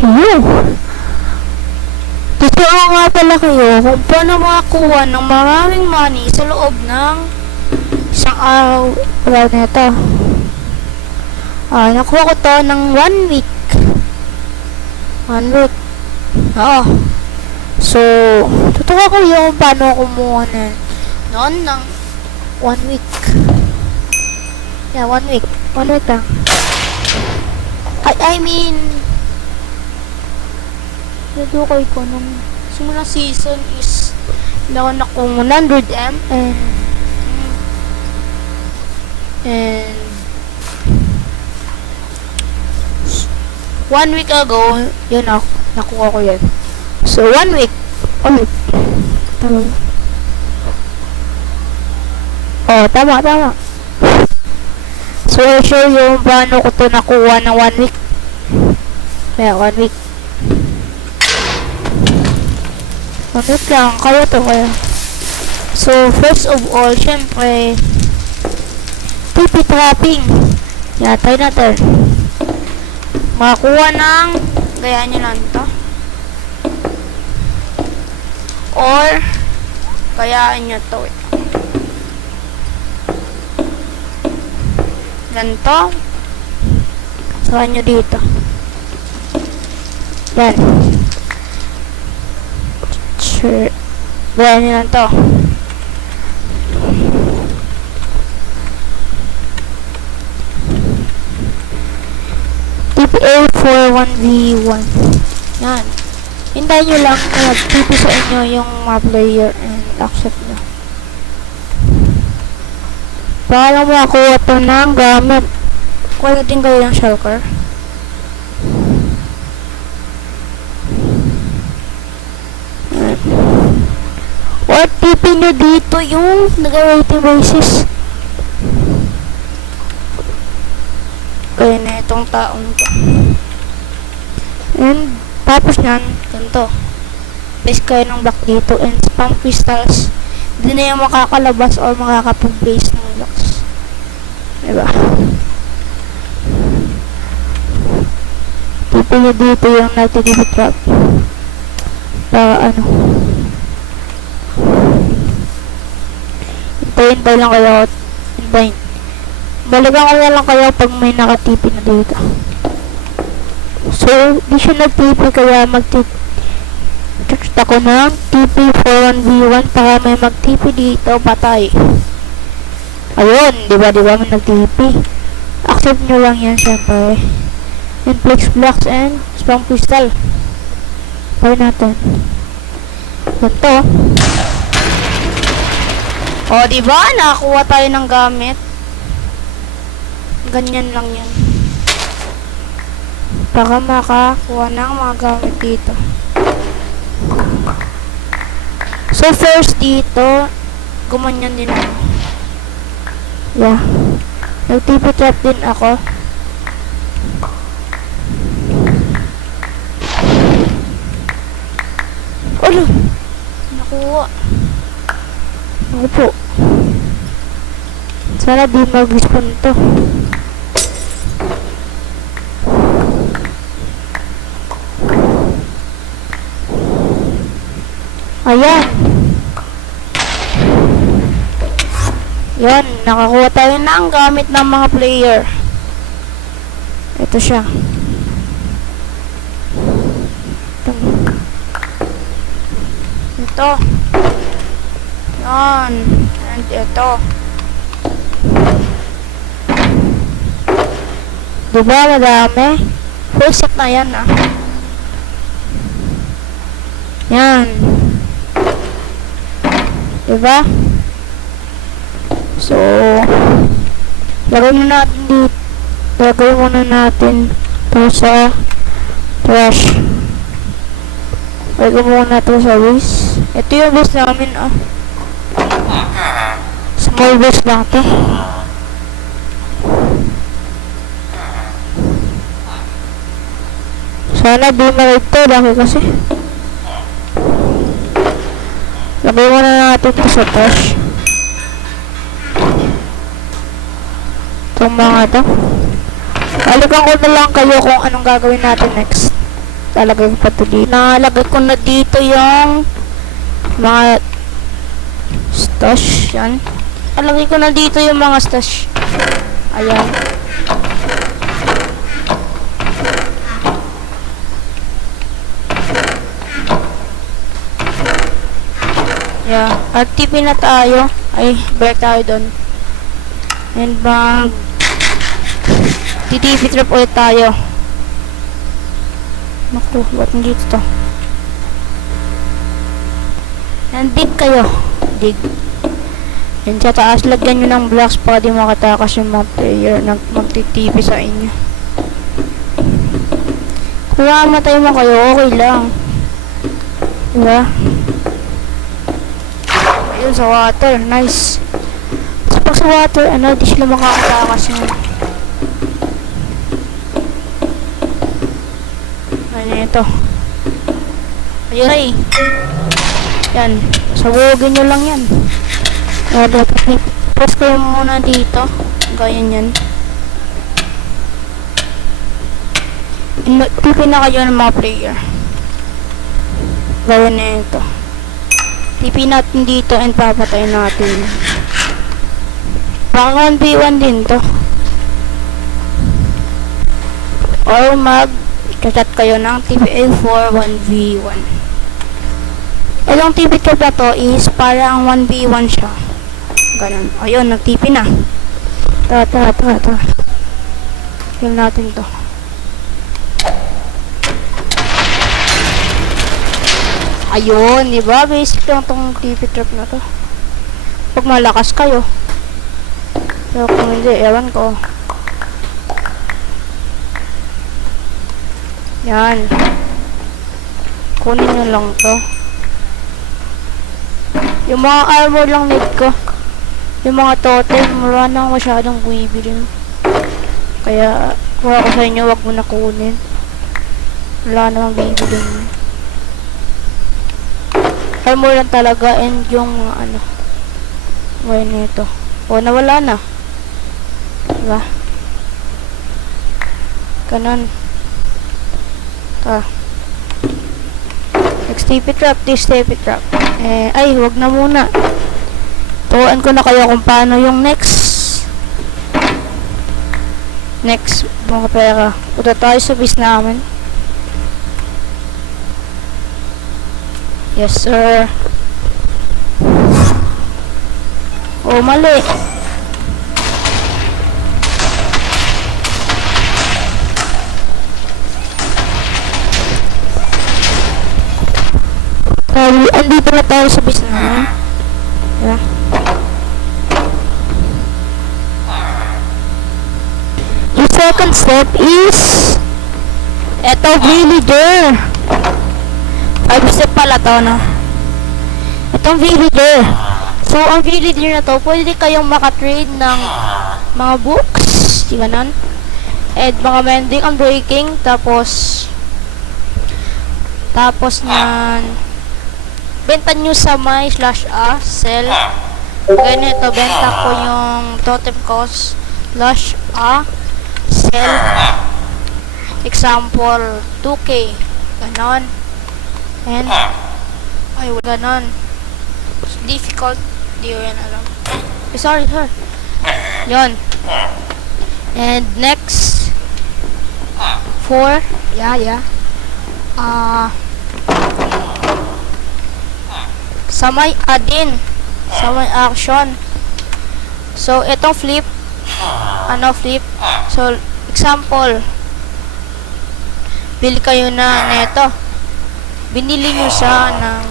Hello! Tuturo nga pala kayo kung paano makakuha ng maraming money sa loob ng isang araw. Wala na ito. Nakuha ko to ng 1 week. 1 week. Oo. So, tuturo ko yung paano kumuha na noon ng 1 week. Yeah, 1 week. 1 week lang. I mean, nadukoy ko nung simulang season is lawan akong 100M and 1 week ago, yun ako, nakuha ko yan. So, 1 week. 1 week. Tama. Oh, tama. So, I'll show you paano ko to nakuha ng 1 week. Kaya, 1 week. 1 week lang. Kaya to, kaya. So, first of all, syempre, TP trapping. Yeah, try natin. Makakuha ng, gaya nyo lang to. Or, kayaan nyo to. Ganito. Saan nyo dito. Yan. Sure. Gaya nyo lang to. TPA for 1v1. Yan. Hintayin nyo lang na mag-TP sa inyo yung mga player and accept nyo. Para makakuha ito ng gamit. Kuha din kayo ng shulker. Or TP nyo dito yung nag-rating basis. Kaya na itong taong to. And tapos nyan, ganito. Place kayo ng block dito and spam crystals. Hindi na yung makakalabas or makakapag-place ng blocks. Diba? Pipili dito yung native trap. Para ano. Hintay lang kayo. Hintayin. Balikan ko na lang kayo pag may nakatipi na dito. So, di siya nag-TP kaya mag-TP. Text ako ng TP for 1v1 para may mag-TP dito, patay. Ayun, diba may nag-TP. Accept nyo lang yan, syempre. And flex blocks and spam crystal. Try natin. Ganito. O, diba? Nakakuha tayo ng gamit. Ganyan lang yan. Para makakuha ng mga gamit dito. So, first dito, gumanyan din ako. Yeah. Nag-TP trap din ako. Ulo! Nakuha. Ako po. Sana di mag-respawn to. Ayan. Yan, nakakuha tayo ng gamit ng mga player. Ito siya. Ito. Yan. And ito. Diba madami? Full set na yan ah. Yan. Diba? So, lagay muna natin dito. Lagay muna natin ito sa trash. Lagay muna ito sa base. Ito yung base namin, oh. Small base lang ito. Sana di marig ito. Laki kasi. Lagay muna natin ito sa trash. Itong mga ito. Balikan ko na lang kayo kung anong gagawin natin next. Lalagay ko pa to dito. Nalagay ko na dito yung mga stash. Yan. Nalagay ko na dito yung mga stash. Ayan. Yeah. RTP na tayo. Ay, break tayo doon. And bang TTP trap ulit tayo. Naku, ba't nandito to? Dig kayo. Dig. Yan sa taas, lagyan nyo ng blocks para di makatakas yung mga player na magtitipi sa inyo. Kung mamatay mo kayo, okay lang. Diba? Ayun, sa water. Nice. So, pag sa water, ano, di sila makakatakas yun. Ano ito? Ayun ay. Yan. Sabugin nyo lang yan. Dapat press ko muna dito. Ganyan yan. Tipin na kayo ng mga player. Gawin na ito. Tipin natin dito and papatay natin. Pang 1v1 din to. Or mag-chat kayo ng TPA for 1v1. Itong TP trap na to is parang 1v1 siya. Ganun. Ayun, nag-TP na. Tara. Kill natin to. Ayun, diba? Basic lang tong TP trap na to. Pag malakas kayo. Pero kung hindi, ewan ko. Yan. Kunin nyo lang to. Yung mga armor lang need ko. Yung mga totem, wala nang masyadong bumibili. Kaya, kuha ko sa inyo, wag mo na kunin. Wala namang bibili. Armor lang talaga and yung mga ano. Ngayon nito. O, nawala na. Diba? Ganon. Next TP trap, this TP trap. Ay, wag na muna. Turuan ko na kayo kung paano yung next mga pera. Punta tayo sa base namin. Yes, sir. Oh, mali. Andito na tayo sa base namin. Yeah. Yung second step is eto, villager. 5 step pala to, no? Itong villager. So, ang villager na to, pwede kayong makatrade ng mga books. Di ba nun? And mga mending and breaking. Tapos nan benta nyo sa my /a sell. Ganito, benta ko yung totem cost /a sell. Example 2k. Ganon. And ay, ganon. Difficult. Di ko yan alam. Sorry, sir. Yon. And next 4. Yeah. Sa may add-in, sa may action. So, itong flip. Flip. So, example, bili kayo na neto. Binili nyo siya ng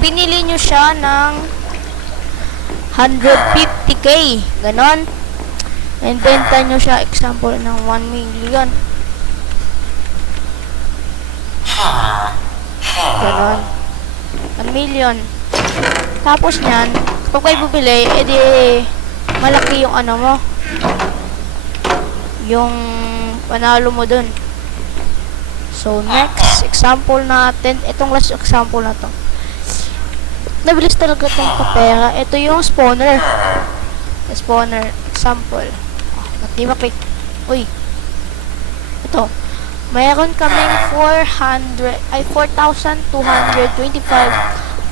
binili nyo siya ng 150k. Ganon. And benta nyo siya, example, ng 1 million. Ganon. 1 million. Tapos nyan, kung kayo bubili, edi malaki yung ano mo. Yung panalo mo dun. So, next example natin. Itong last example na to. Nabilis talaga itong kapera. Ito yung spawner. Spawner. Example. Ba't di maklik? Uy. Ito. Mayroon kaming 4,225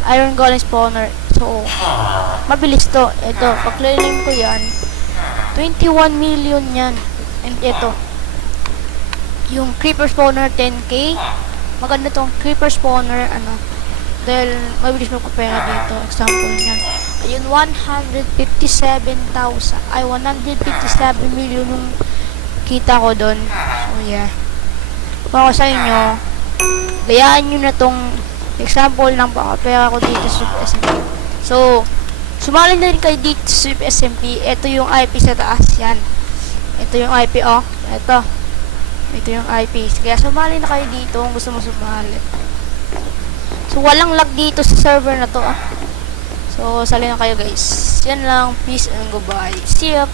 iron golem spawner. So, mabilis to. Ito, pag-clearing ko yan, 21 million yan. And ito, yung creeper spawner 10k. Maganda tong creeper spawner, ano, dahil mabilis mo pera dito. Example niyan. Ayun, 157,000. Ay, 157 million yung kita ko doon. So, yeah. Kung ako sa inyo, bayaan nyo na tong example ng pera ko dito sa SMP. So, sumali na rin kayo dito sa SMP. Ito yung IP sa taas. Yan. Ito yung IP, oh. Ito. Ito yung IP. Kaya sumali na kayo dito kung gusto mo sumali. So, walang lag dito sa server na to, ah. So, sali na kayo, guys. Yan lang. Peace and goodbye. See ya.